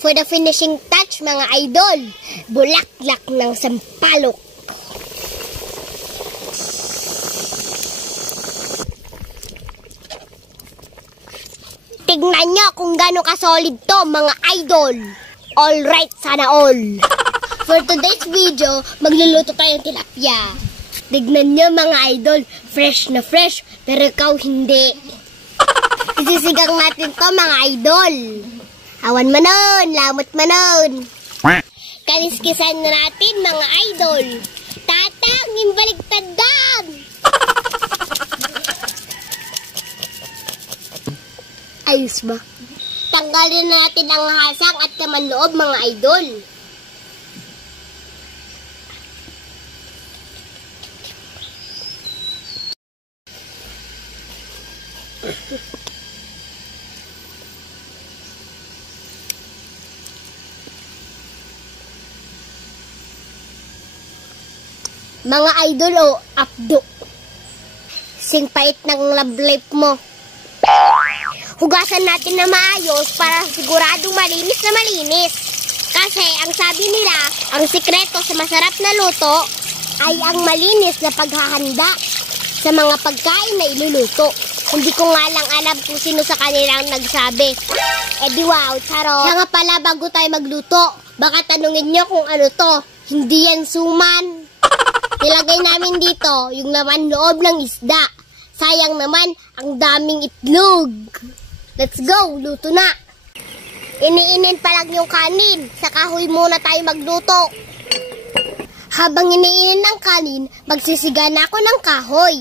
For the finishing touch, mga idol, bulaklak ng sampalok. Tignan nyo kung gano'ng kasolid to, mga idol. Alright, sana all. For today's video, magluluto tayo ng tilapia. Tignan nyo, mga idol, fresh na fresh, pero ikaw hindi. Isisigang natin to, mga idol. Awan manon, lamot manon. Kaliskisan na natin, mga idol. Tatang, imbaligtad dam. Ayos ba? Tanggalin na natin ang hasang at laman loob, mga idol. Mga idol, apdo. Singpait ng love life mo. Hugasan natin na maayos para siguradong malinis na malinis. Kasi ang sabi nila, ang sikreto sa masarap na luto ay ang malinis na paghahanda sa mga pagkain na iluluto. Hindi ko nga lang alam kung sino sa kanilang nagsabi. Di wow, charo. Siya nga pala, bago tayo magluto, baka tanungin nyo kung ano to. Hindi yan suman. Nilagay namin dito yung laman loob ng isda. Sayang naman, ang daming itlog. Let's go, luto na. Iniinin pa lang yung kanin. Sa kahoy muna tayo magluto. Habang iniinin ang kanin, magsisiga na ako ng kahoy.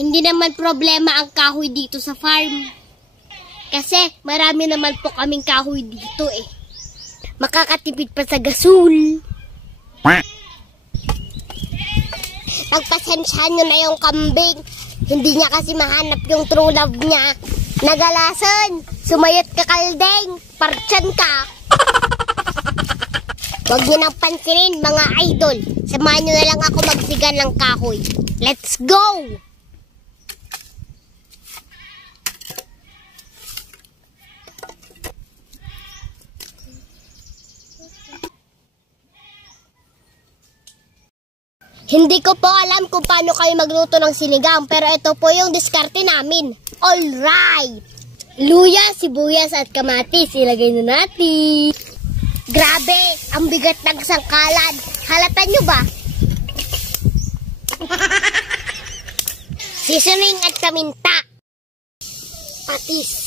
Hindi naman problema ang kahoy dito sa farm. Kasi marami naman po kaming kahoy dito eh. Makakatipid pa sa gasol. Pagpasensyahan nyo na yung kambing. Hindi niya kasi mahanap yung true love niya. Nagalason, sumayot ka kaldeng, partyan ka. Huwag nyo nang pansinin, mga idol. Samahan nyo na lang ako magsigan ng kahoy. Let's go! Hindi ko po alam kung paano kayo magluto ng sinigang, pero ito po yung diskarte namin. Alright! Luya, sibuyas at kamatis, ilagay na natin. Grabe, ang bigat ng sangkalan. Halata nyo ba? Seasoning at paminta. Patis.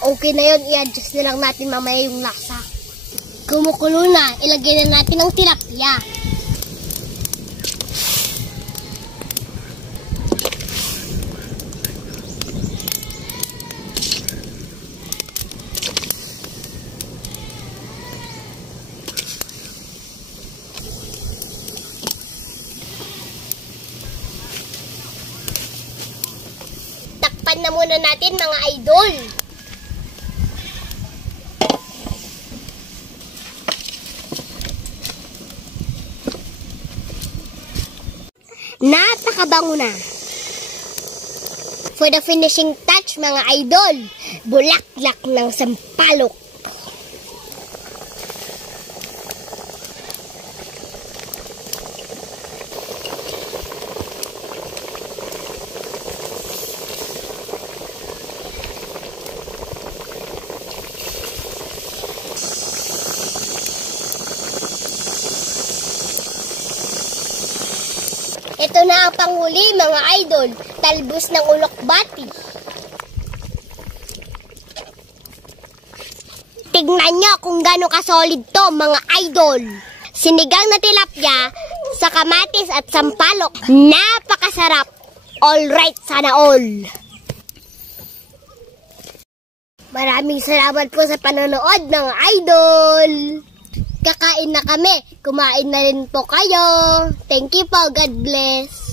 Okay na yun, i-adjust na lang natin mamaya yung lasa. Kumukulo na, ilagay na natin ang tilapia. Takpan na muna natin, mga idol. Napakabango na. For the finishing touch, mga idol, bulaklak ng sampalok. Ito na ang panghuli, mga idol. Talbos ng ulokbati. Tignan nyo kung gano'ng kasolid to, mga idol. Sinigang na tilapia sa kamatis at sampalok. Napakasarap. Alright, sana all. Maraming salamat po sa panonood, mga idol. Kakain na kami. Kumain na rin po kayo. Thank you po. God bless.